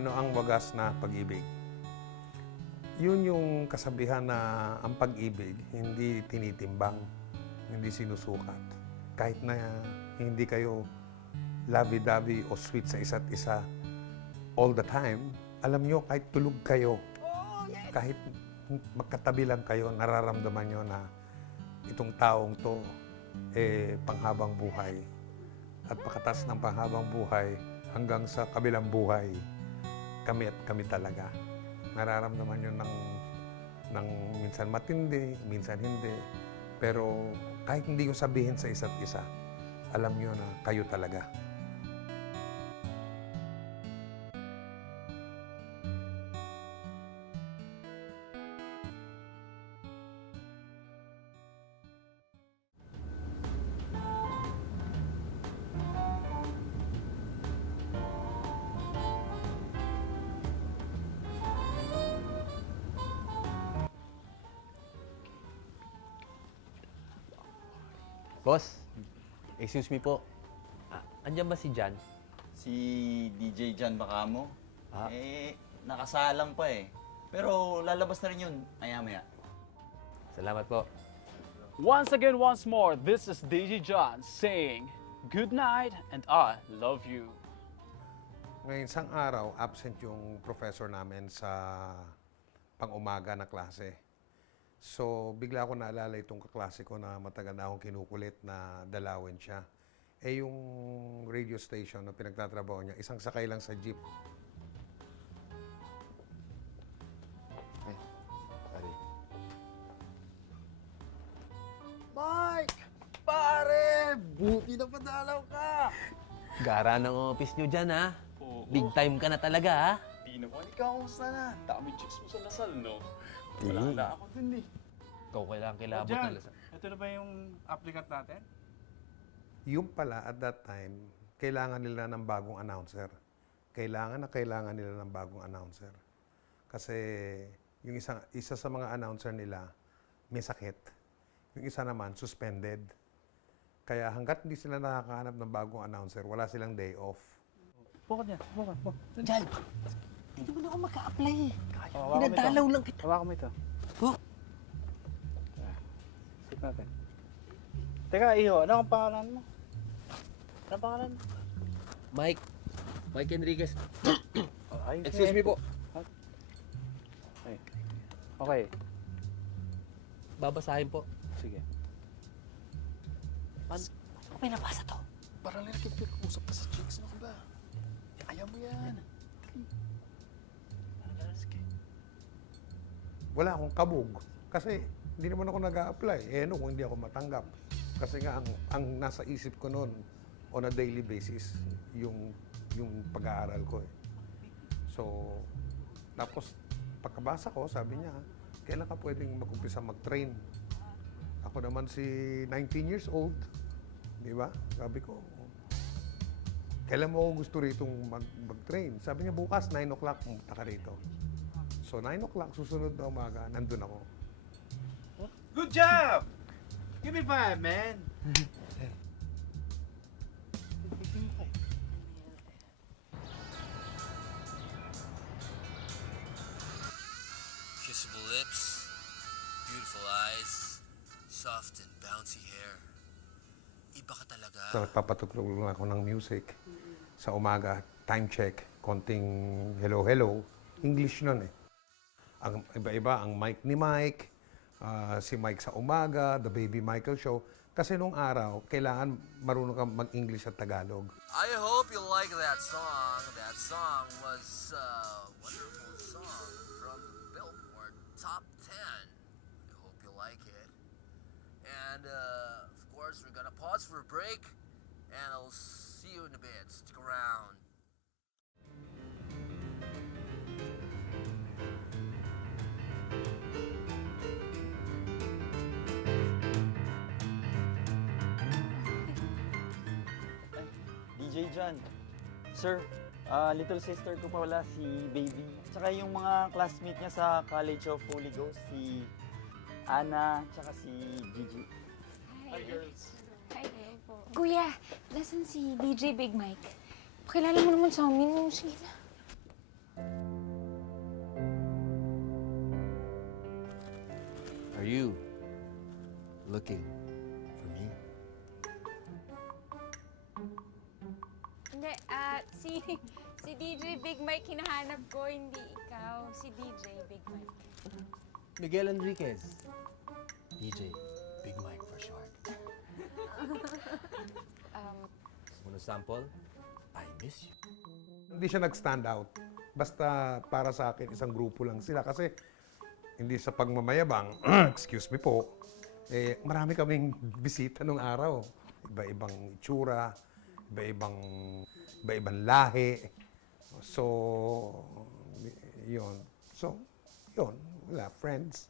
Ano ang wagas na pag-ibig? Yun yung kasabihan na ang pag-ibig hindi tinitimbang, hindi sinusukat. Kahit na hindi kayo lovey-dovey o sweet sa isa't isa all the time, alam nyo, kahit tulog kayo, kahit magkatabi lang kayo, nararamdaman nyo na itong taong to, panghabang buhay. At pagkatas ng panghabang buhay, hanggang sa kabilang buhay, kami at kami talaga. Nararamdaman nyo ng minsan matindi, minsan hindi. Pero kahit hindi ko sabihin sa isa't isa, alam nyo na kayo talaga. Boss, excuse me po. Andyan ba si Jan? Si DJ Jan Bacamo? Ah. Nakasalang pa eh. Pero lalabas na rin yun, maya-maya. Salamat po. Once again, once more, this is DJ John saying, good night and I love you. Ngayon, isang araw, absent yung professor namin sa pang-umaga na klase. So, bigla ko naalala itong kaklase ko na matagal na akong kinukulit na dalawin siya. Yung radio station na pinagtatrabaho niya, isang sakay lang sa jeep. Mike! Pare! Buti na padalaw ka! Gara ng office nyo dyan, ha? Oo. Big time ka na talaga, ha? Di naman ikaw, kamusta na? Dami chicks mo sa Lasal, no? Di. Wala ako dun eh. Ikaw kailangan kilabot Jan, na lasal. ito na ba yung applicant natin? Yung pala, at that time, kailangan nila ng bagong announcer. Kailangan nila ng bagong announcer. Kasi yung isa sa mga announcer nila, may sakit. Yung isa naman, suspended. Kaya hanggat hindi sila nakakahanap ng bagong announcer, wala silang day off. Bukod niya, bukod. Jan, hindi mo na ako maka-apply eh. Hawakan mo ito. Pinadalaw lang kita. Hawakan mo ito. Oh, Sit natin. Teka, Iho, ano ang pangalan mo? Ano ang pangalan mo? Mike. Mike Enriquez. Ay, Excuse me po. Okay, Babasahin po. sige. ano pinabasa to? Parang nakikipag-usap ka sa chicks, ano ka ba? Ayaw mo yan. Wala akong kabog. Kasi hindi naman ako nag-a-apply. Ano kung hindi ako matanggap? Kasi nga, ang nasa isip ko noon, on a daily basis, yung pag-aaral ko eh. So, tapos pagkabasa ko, sabi niya, kailan ka pwedeng mag-umpisa mag-train? Ako naman si 19 years old. Di ba? Sabi ko, kailan mo ako gusto rito mag-train? Sabi niya, bukas, 9 o'clock, pumunta ka rito. So, 9 o'clock, susunod na umaga, nandun ako. Good job! Give me 5, man! Kissable lips, beautiful eyes, soft and bouncy hair. Iba ka talaga. So, nagpapatuklog lang ako ng music. Sa umaga, time check, konting hello, hello. English nun eh. Ang iba-iba, ang mic ni Mike, si Mike sa umaga, The Baby Michael Show. Kasi nung araw, kailangan marunong ka mag-English at Tagalog. I hope you like that song. That song was a wonderful song from the Billboard Top 10. I hope you like it. And of course, we're gonna pause for a break, and I'll see you in a bit. Stick around. DJ Jan. Sir, little sister ko pala si Baby. Tsaka yung mga classmate niya sa College of Holy Ghost, si Ana, tsaka si Gigi. Hi, girls. Hi. Kuya, nasan si DJ Big Mike? Pakilala mo naman sa amin. Sige na. Are you looking for me? Hindi, si DJ Big Mike hinahanap ko, hindi ikaw. Si DJ Big Mike. Miguel Enriquez. DJ, Big Mike for short. Wanna sample? I miss you. Hindi siya nag-stand out. Basta para sa akin, isang grupo lang sila. Kasi hindi sa pagmamayabang, excuse me po, marami kaming bisita nung araw. Iba-ibang itsura, iba-ibang lahi. So, yun. So, yun. Wala, friends.